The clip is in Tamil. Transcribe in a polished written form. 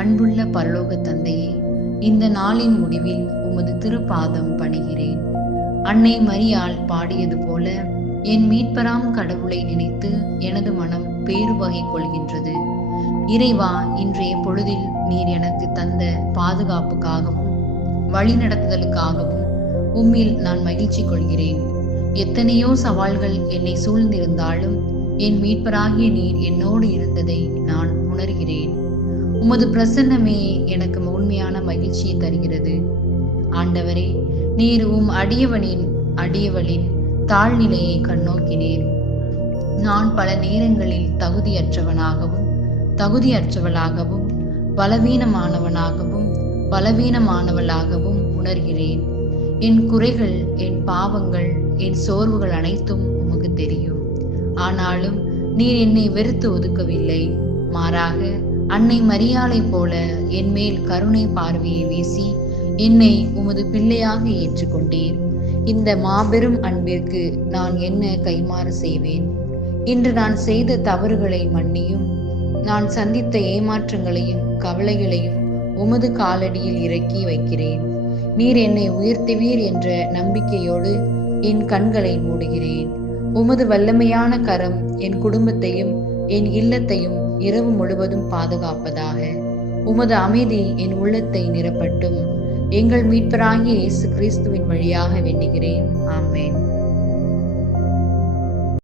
அன்புள்ள பரலோக தந்தையே, இந்த நாளின் முடிவில் உமது திருப்பாதம் பணிகிறேன். அன்னை மரியாள் பாடியது போல என் மீட்பராம் கடவுளை நினைத்து எனது மனம் பேருவகை கொள்கின்றது. இறைவா, இன்றைய பொழுதில் நீர் எனக்கு தந்த பாதுகாப்புக்காகவும் வழிநடத்துதலுக்காகவும் உம்மில் நான் மகிழ்ச்சி கொள்கிறேன். எத்தனையோ சவால்கள் என்னை சூழ்ந்திருந்தாலும் என் மீட்பராகிய நீர் என்னோடு இருந்ததை நான் உணர்கிறேன். உமது பிரசன்னமே எனக்கு உண்மையான மகிழ்ச்சியை தருகிறது. ஆண்டவரே, நீர் அடியவளின் தாழ்நிலையை கண்ணோக்கினீர். நான் பல நேரங்களில் தகுதியற்றவளாகவும் பலவீனமானவளாகவும் உணர்கிறேன். என் குறைகள், என் பாவங்கள், என் சோர்வுகள் அனைத்தும் உமக்கு தெரியும். ஆனாலும் நீர் என்னை வெறுத்து ஒதுக்கவில்லை. மாறாக அன்னை மரியாளைப் போல என் மேல் கருணை பார்வையை வீசி என்னை உமது பிள்ளையாக ஏற்றுக்கொண்டீர். இந்த மாபெரும் அன்பிற்கு நான் என்ன கைமாறு செய்வேன்? இன்று நான் செய்த தவறுகளை மன்னியும். நான் சந்தித்த ஏமாற்றங்களையும் கவலைகளையும் உமது காலடியில் இறக்கி வைக்கிறேன். நீர் என்னை உயர்த்துவீர் என்ற நம்பிக்கையோடு என் கண்களை மூடுகிறேன். உமது வல்லமையான கரம் என் குடும்பத்தையும் என் இல்லத்தையும் இரவு முழுவதும் பாதுகாப்பதாக. உமது அமைதி என் உள்ளத்தை நிரப்பட்டும். எங்கள் மீட்பராகிய இயேசு கிறிஸ்துவின் வழியாக வேண்டுகிறேன். ஆமென்.